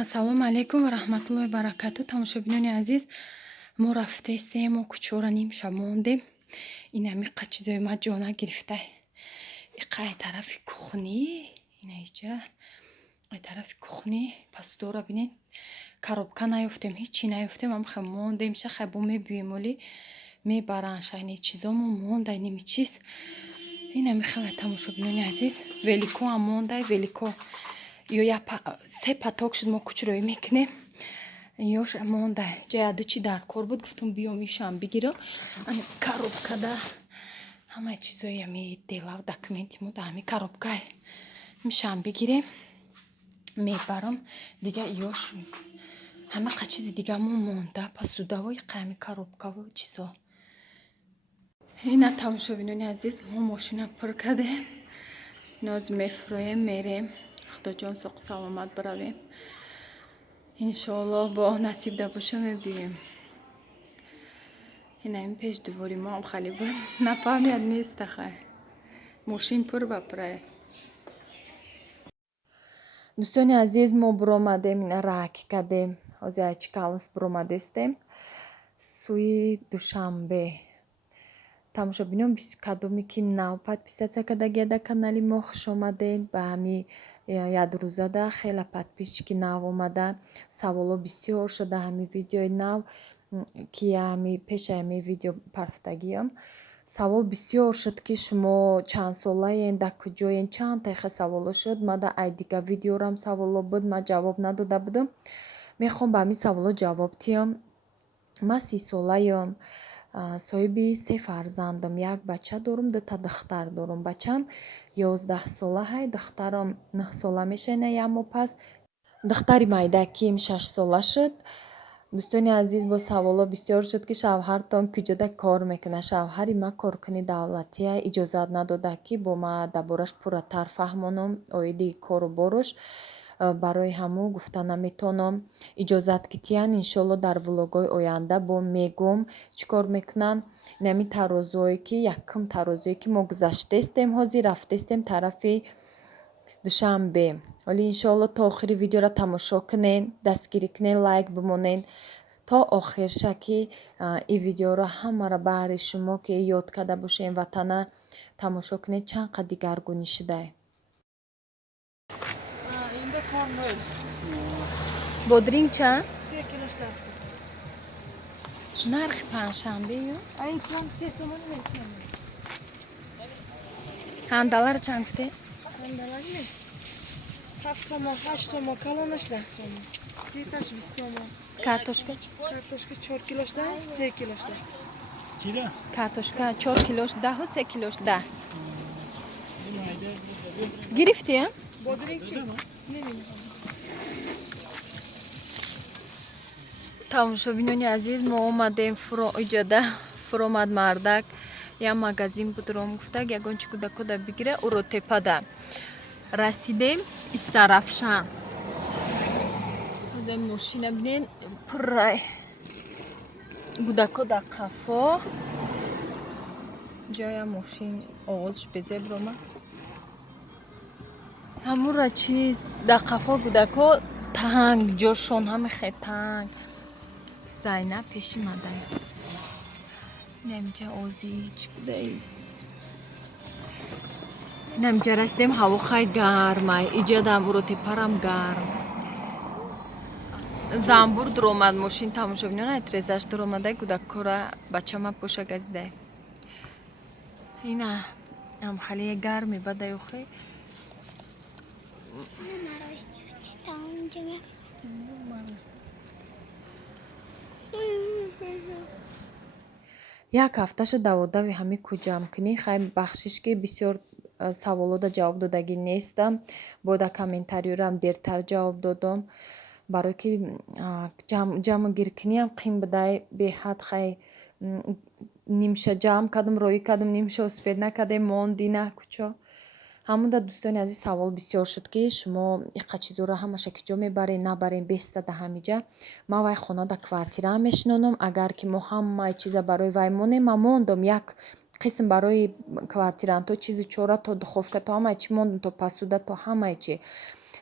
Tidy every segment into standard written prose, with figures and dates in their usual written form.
Ассалому алайкум ва раҳматуллоҳи ва баракату. Тамошобинони азиз, мо рафтесему кучора нимшаб мондем. Ин амиқа чизои ма ҷона гирифта. Иқай тарафи кухни, ина иҷа ай тарафи кухни пасдора бинед. Коробка наёфтем, ҳичи наёфтем, ам хе мондем, шахай бо мебием оли мебаран шайни чизомо мондай ними чиз. Ин амиқа тамошобинони азиз, велико ам мондай, велико ё се паток шуд мо кучроӣ мекунем. Ёш монда ҷаяду чи дар кор буд, гуфтам биём ишам бигирам. Ами коробкада ҳамаи чизои ами делав документи мо дар ами коробка мишам бигирем, мебарам. Дига ёш ҳамақа чизи дигамо монда, пасудавои қами коробкаво чизо. Ина тамошобинони азиз, мо мошина пур кардем. Ноз мефроем, мерем. Худоҷон соқ саломат биравем. Иншоаллоҳ бо насибда боша мебием. Ина ин пеш дувори мо ам хали буд. Напаҳмяд нест ахай. Мошин пур ба пурае. Дӯстони азиз, мо биромадем, ина рак кардем. Ҳозир айчи калас биромадестем. Сӯи душанбе. Тамошобинон кадоме ки нав подписатсия кардаги да канали мо хуш омадед. Ба ҳами ядрӯзада хела подписчики нав омада. Саволо бисёр шуда ҳами видеои нав ки ҳами пеша ҳами видео парфтагиам. Савол бисёр шуд ки шумо чанд солаен, да куҷоен, чанд тайха саволо шуд. Мада ай дига видеорам саволо буд, ма ҷавоб надода будам. Мехоҳам ба ҳами саволо ҷавоб диҳам. Ма 30 солаям. Соҳиби 3 фарзандам. Як бача дорам, 2 духтар дорам. Бачам 11 сола ҳай, духтарам 9 сола мешайна ямо пас. Духтари майдаким 6 сола шуд. Дӯстони азиз, бо саволо бисёр шуд ки шавҳартон куҷода кор мекунад. Шавҳари ма коркуни давлатия иҷозат надода ки бо ма дар бораш пурратар фаҳмонам оиди кору борош. Барои ҳамо гуфта наметонам. Иҷозат гитиян иншоалло дар влогҳои оянда бо мегум чӣ кор мекунан. Нами тарозуое ки якум тарозуе ки мо гузаштестем, ҳозир рафтестем тарафи Душанбе. Оли иншоалло то охири видеора тамошо кунен, дастгирӣ кунен, лайк бимонен то охирша ки ин видеоро ҳамара баҳри шумо ки ёд карда бошем ватана тамошо кунед чанд қад дигаргунӣ шудае. Бодринг чанд? 3 kiloş dersi. Нархи панҷшанбе ё? Aynı tam 3 somon mevsim. Ҳандалар чанд гуфте? Handalar ne? 7 somon, 8 somon, kalonaş 10 somon. Sitaş 20 somon. Картошка? Kartoşka 4 kiloş da, 3 kiloş da. Чира? Картошка 4 килош 10, 3 килош 10. Гирифти, а? Bodringçi. Ne ne? Тамошобинони азиз, мо омадем иҷода фуромад мардак. Я магазин буд ром гуфтак ягон чи кӯдакода бигира уро тепада. Расидем Истарафшан. Ҳозир мошина бинен пуррай. Кӯдакода қафо. ҷоя мошин оғозш безеброма. ҳамура чиз да қафо кӯдако танг ҷошон ҳаме хе танг. Зайнаб пеши мадай. Намҷа ози чӣ будаи? Намҷа расидем ҳаво хай гармай. Иҷадам уротепарам гарм. Замбур дуромад мошин тамошобинон ай трезаш дуромадай кӯдакора бачама поша газидай. Ина ам хали гарми бадай охе. Як ҳафта шуд даводави ҳами куҷамкунӣ хай бахшиш ки бисёр саволода ҷавоб додагӣ нестам. Бода комментариёрам дертар ҷавоб додам. Барое ки ҷамъ гиркуниам қим будай беҳад хай нимша ҷамъ кардам, роӣ кардам, нимша успед накардем, мондина кучо. Ҳамуда дӯстони азиз савол бисёр шуд ки шумо иқа чизоро ҳамаша киҷо мебарен, набарен бестада ҳамиҷа. Ман вай хона да квартираам мешинонам. Агар ки мо ҳамаи чиза барои вай монем, ман мондам як қисм барои квартиран, то чизи чора, то духовка, то ҳамаи чи мондам, то посуда, то ҳамаи чи.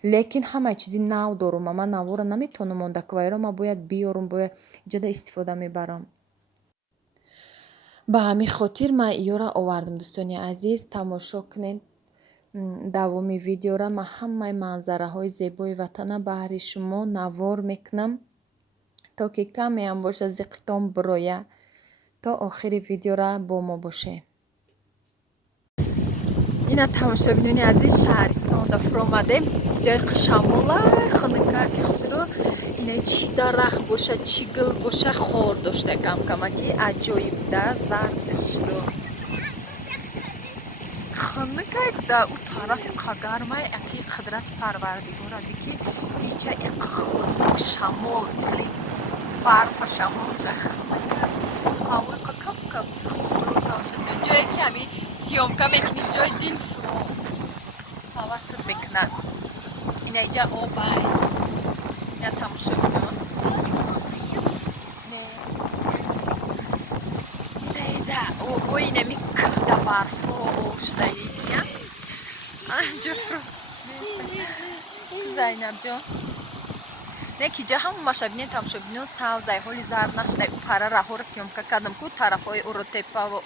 лекин ҳамаи чизи нав дорум. Ман навора наметавонам мондаквайро ма бояд биёрам, бояд иҷода истифода мебарам. ба ҳамин хотир ман иёра овардам. Дӯстони азиз, тамошо кунед давоми видеора. Ман ҳамаи манзараҳои зебои ватана баҳри шумо навор мекунам, то ки камеам боша зиқтон бироя. То охири видеора бо мо бошед. ина тамошобинони азиз, шаҳристон да фуромадем. ҷои қашамола хонакак хушрӯ. ина чӣ дарахт боша, чӣ гул боша, хор дошта камкамаки аҷоиб да зард хушрӯ. хонакак да у тарафи қагармай аки қудрати парвардигора бики иҷа иқа хонак шамол кли барфа шамолша хонакак ҳавои қакам хушрӯ тамошобинони ҷое ки ҳами сиёмка мекунӣ ҷои дил шумо ҳавасут мекунад. ина иҷа обай ина тамошобинон инаида обои инами кӯда барфо оштаи ия ҷуфру зайнабҷон не ки ҷа ҳамон машабинен тамошобинон савзаи ҳоли зард нашда пара раҳоро сиёмка кардам ку тарафҳои уро теппаво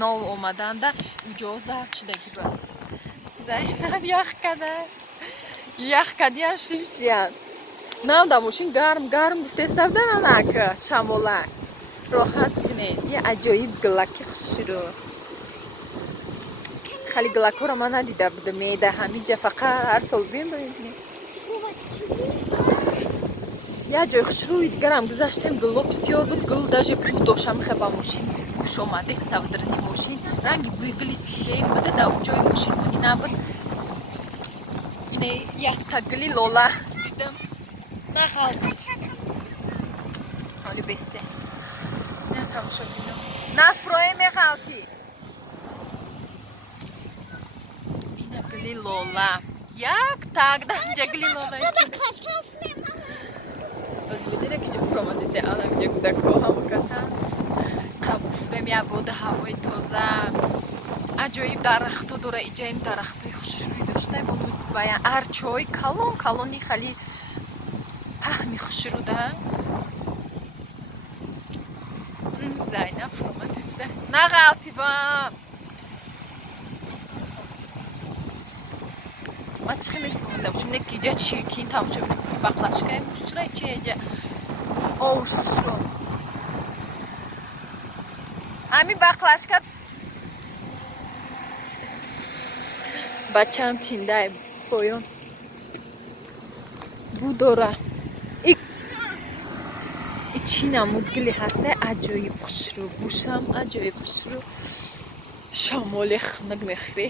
нов омаданда уҷо зард шудаги ба зайнаб ях кадиян шишян навда мошин гарм гуфтеставда нанак шамолак роҳат кунед я аҷоиб гулаки хушрӯ хали гулакҳоро ман надида будам меда ҳамиҷа фақат ҳар сол бимбавидне я ҷои хушрӯи дигарам гузаштем гуло бисёр буд гул даже бӯ доша мехе ба мошин буш омада иставдирни мошин ранги бӯи гули сирен буда да ҷои мошинмонӣ набуд. ина якта гули лола дидам нахалти ҳоли бесте ина тамошобино нафрое мехалти ина гули лола як так дамҷа гули лола озбедира ки ҷуфромадисе аламҷа гудако ҳамо касан қабуфрем я бода ҳавои тоза аҷоиб дарахто дора иҷаим дарахтои хушрӯи дошта бону бая арчой калони хали паҳми хушрӯда зайнаб фуромадиста нағалтивам ма чихи мефуромадам чун не ки иҷа чиркин тамошобин бақлашкаи мусура чеҷа овушушро ами бақлашка бачаам чиндай поён бу дора чӣ намуд гули ҳаста аҷоиб хушрӯ бушам аҷоиб хушрӯ шамоли хунук мехӯрӣ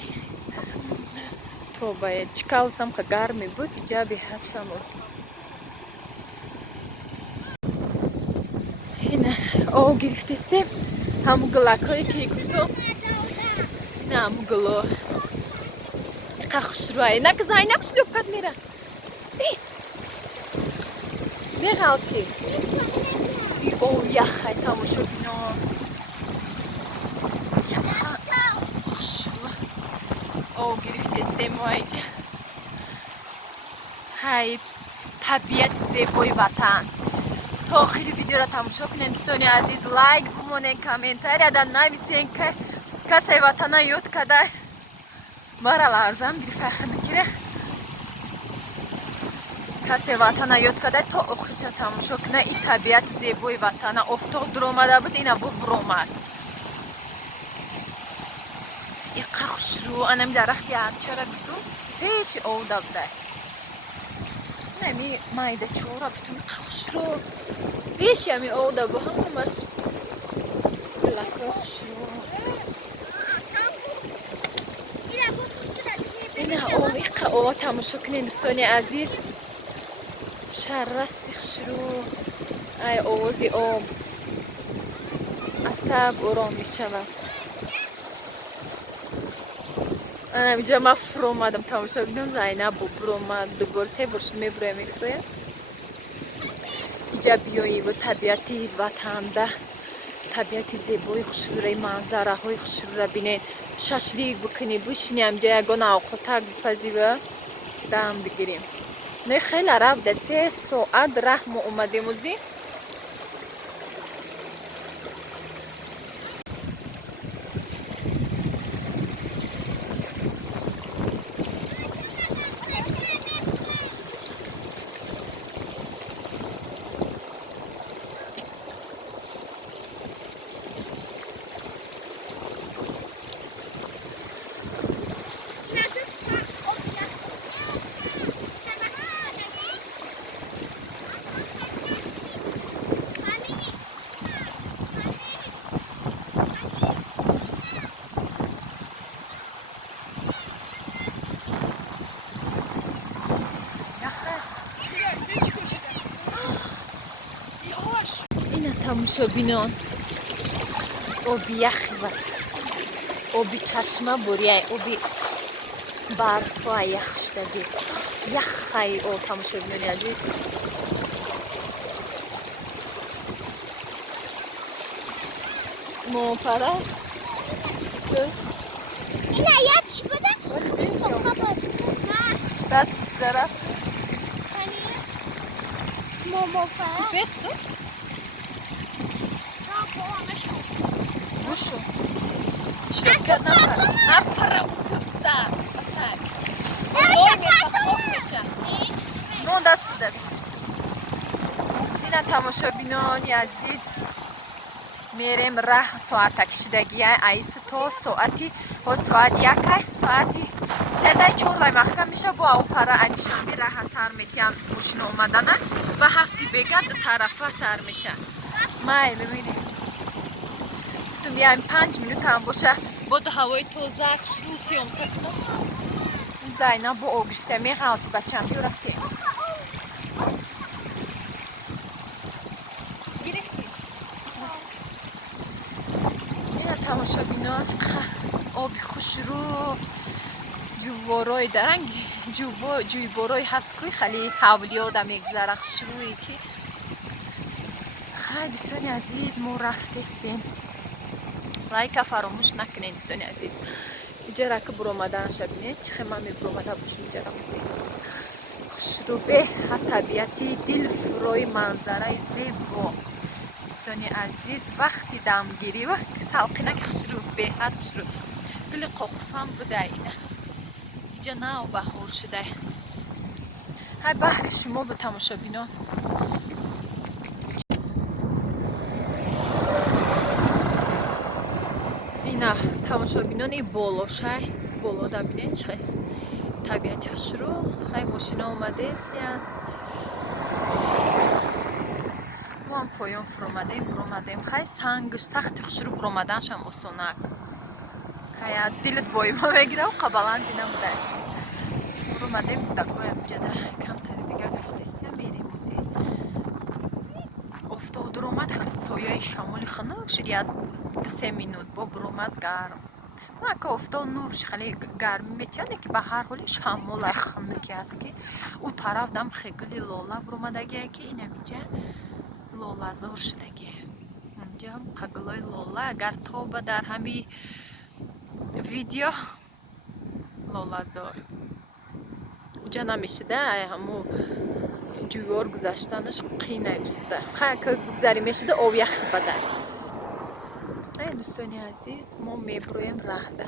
то баед чикаусам ха гарми буд иҷа беҳад шамол ина ов гирифтестем ҳамо гулакҳое ки гуфтам ина ҳамо гуло иқа хушрӯай нак зайнаб шлӯбкат мера меғалти о яхай тамошобинон хушрӯ ов гирифтестем вайҷа ҳай табиати зебои ватан. То охири видеоро тамошо кунед дӯстони азиз, лайк бумонед, комментарияда нависен ки касе ватана ёд када бара ларзам гирифаханакира касе ватана ёд када то охириша тамошо куна и табиати зебои ватана офтоб дуромада буд ина буд буромад иқа хушрӯ анами дарахти арчара гуфтум пеши овда буда нами майда чора гуфтум иқа хушрӯ пеши ами овда бу ҳамамаш гулакҳо хушрӯ ина ов иқа ова тамошо кунед дӯстони азиз шаррасти хушрӯ ай овози об асаб ором мешавад анамиҷа ма фуромадам тамошо бидам зайнаб буромад дубор се бор шуд мебуроя мефуроя иҷа биёи бу табиати ватанда табиати зебои хушрӯраи манзараҳои хушрӯра бинед шашлик бикунӣ бишини амҷа ягона овқотак бипазива даам бигирем نه خیلی عرب ده 3 ساعت راه ما اومدیم وزی اینا تماشا بینان آبی یخی و آبی چشمه بوریه آبی برف و یخ شده یخ خیلی آب تماشا بینانی عزیز موپره اینا یادش بده دستش داره موپره بستو بوشو شلوک نپره زر نون دست بده اینا تماشا بینانی عزیز میریم راه ساعت کشیدگی ایس تا ساعتی و ساعت یکی ساعتی 3-4 محکم میشه با او پره انشامی راه سر میتین ماشین اومدنه و هفتی بگرد طرفه سر میشه مای ببینید تو بیایم 5 minut هم باشه با هوای تازه شروع سیام کنم زینا با اوگرسه میخواهد بچه هم رفتیم اینا تماشا بینان آبی خوش رو جوبارای درنگ جوبارای هست که خیلی حولی ها دم یک زرخ شروعی که خیلی دوستان عزیز ما رفتستیم لایک فراموش نکنین دوستان عزیز اینجا را که برآمدن شبینید چه خیلی من می برآمده باشم اینجا را موزید خوشروبه طبیعتی دل فروی منظره زیبا دوستان عزیز وقتی دمگیری و سلقینه که خوشروبه حد خوشروب گل قاقفم بوده اینه اینجا نه و بهار شده های بحر شما به تماشا بینان اینا تماشا بینان این بالاشه بالا دا بینین چه طبیعتی خوش رو خیلی ماشینا اومده است ما هم پایان برامدیم خیلی سنگش سختی خوش رو برامدنش هم آسانک خیلی دلت وای ما بگیره و قبلند نموده برامدیم بودکایم جده کم تری دیگه گشتستیم میریم موزی افتاد درآمد خیلی سایه شمالی خنک شد یاد 3 minut با برآمد گرم ما که افتاد نورش خیلی گرمی میتونه که به هر حال شمال خنکی است که او طرف دم خیلی لاله برآمدگی که این میجه لاله زار شدگی اینجا هم قگلای لاله اگر تا در همین ویدیو لاله زار اینجا نمیشده همو جویار گذاشتنش قینه ایسته خیلی که بگذاری میشده آب یخ بده ای دوستانی عزیز ما میبرویم رهده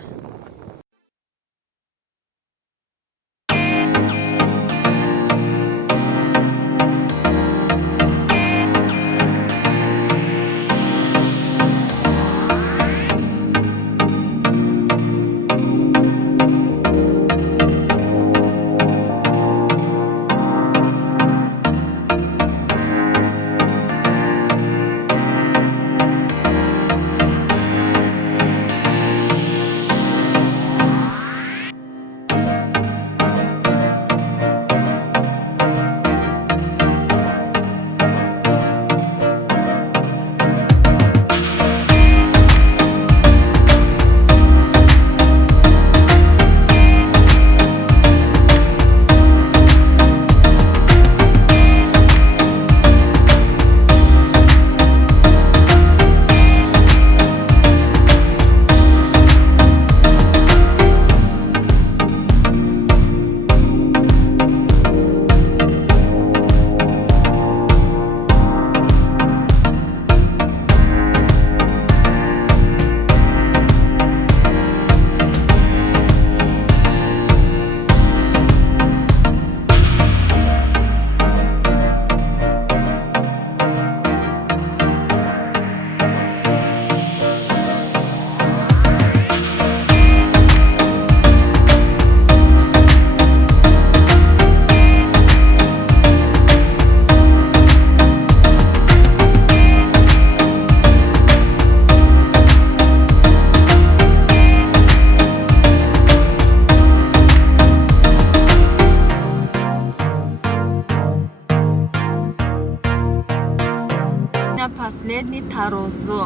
На последний тарозу.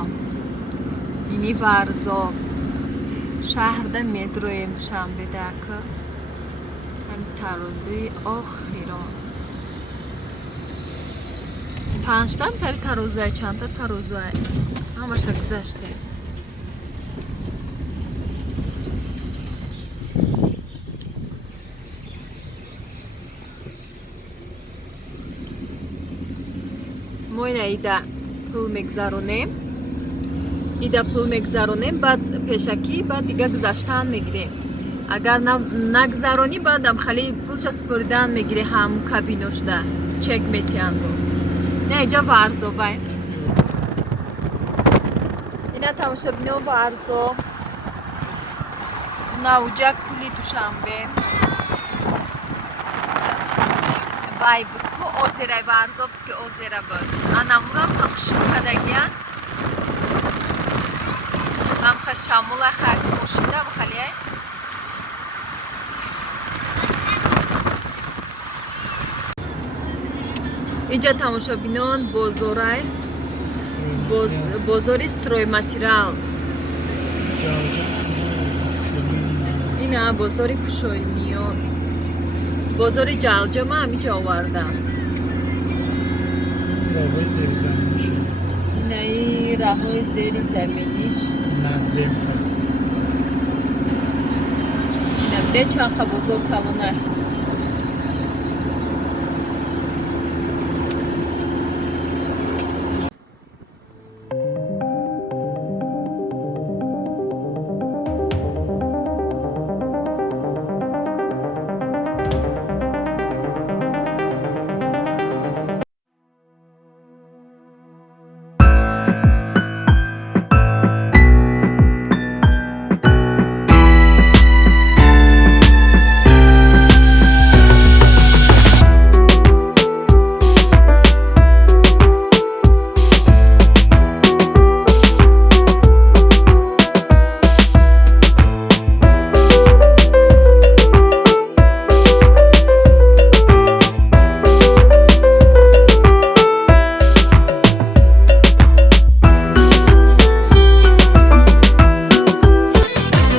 Ини варзо. Шаҳрда метроем Душанбе дака. Ҳам тарозуи охирон. Панҷта ампери тарозуай, чандта тарозуай. Ҳамаша гузаштем. мо ина ида пул мегзаронем. Ида пул мегзаронем, баъд пешакӣ, баъд дига гузаштан мегирем. Агар нагзаронӣ, баъдам хали пулша спуридан мегирӣ ҳам кабиношда. Чек метиҳанд. Не иҷа варзо бай. Ина тамошобино варзо. Навҷак пули Душанбе. Вай буд ку озерай варзо биске озера буд. Анамурам пахшу кадагиян. Намха шамула хак мошида бахалияй. Иҷа тамошобинон бозорай. Бозори стройматериал. Ина бозори кушоимиён. бозори ҷалҷама ҳамиҷа овардам. Раҳои зеризаминиш. Инаи раҳои зери заминиш. Надземка. Ина биде чанқа бозор калонай.